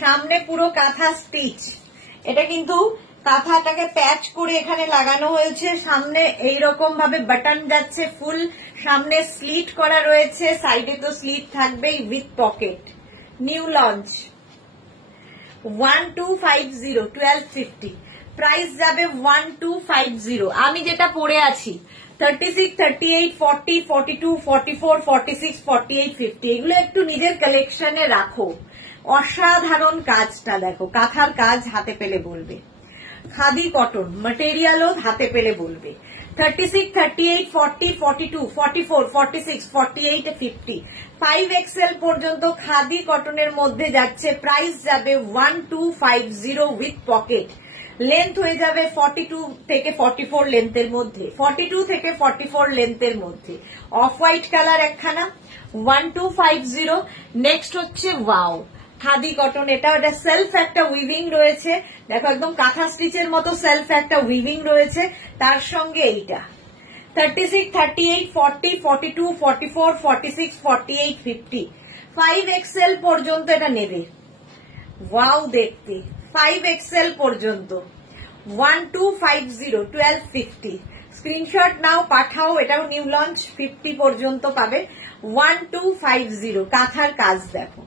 সামনে পুরো কাঁথা স্টিচ, এটা কিন্তু কাঁথাটাকে প্যাচ করে এখানে লাগানো হয়েছে, সামনে এইরকম ভাবে বাটন যাচ্ছে, ফুল সামনে স্লিট করা রয়েছে, সাইডে তো স্লিট থাকবেই with pocket. New launch 1250 1250 price যাবে 1250। আমি যেটা পরে আছি 36, 38, 40, 42, 44, 46, 48, 50 এগুলো একটু নিজের কালেকশনে রাখো। অসাধারণ কাজটা দেখো, কাঁথার কাজ হাতে পেলে বলবে। খাদি কটন ম্যাটেরিয়ালও হাতে পেলে বলবে। 36, 38, 40, 42, 44, 46, 48, 50 5XL পর্যন্ত খাদি কটনের মধ্যে যাচ্ছে। প্রাইস যাবে 1250 উইথ পকেট। লেন্থ হয়ে যাবে 42 থেকে 44 লেন্থের মধ্যে, 42 থেকে 44 লেন্থের মধ্যে। অফ হোয়াইট কালার একখানা 1250। নেক্সট হচ্ছে ওয়াও খাদি কটন, এটা সেলফ একটা উইভিং রয়েছে, দেখো একদম কাঁথা স্টিচের মতো সেলফ একটা উইভিং রয়েছে। তার সঙ্গে এইটা 36, 38, 40, 42, 44, 46, 48, 50 5XL পর্যন্ত এটা নেবে। ওয়াও দেখতে 5XL পর্যন্ত 1250 1250। স্ক্রিনশট নাও, পাঠাও, এটাও নিউ লঞ্চ 50 পর্যন্ত পাবে। 1250 কাঁথার কাজ দেখো।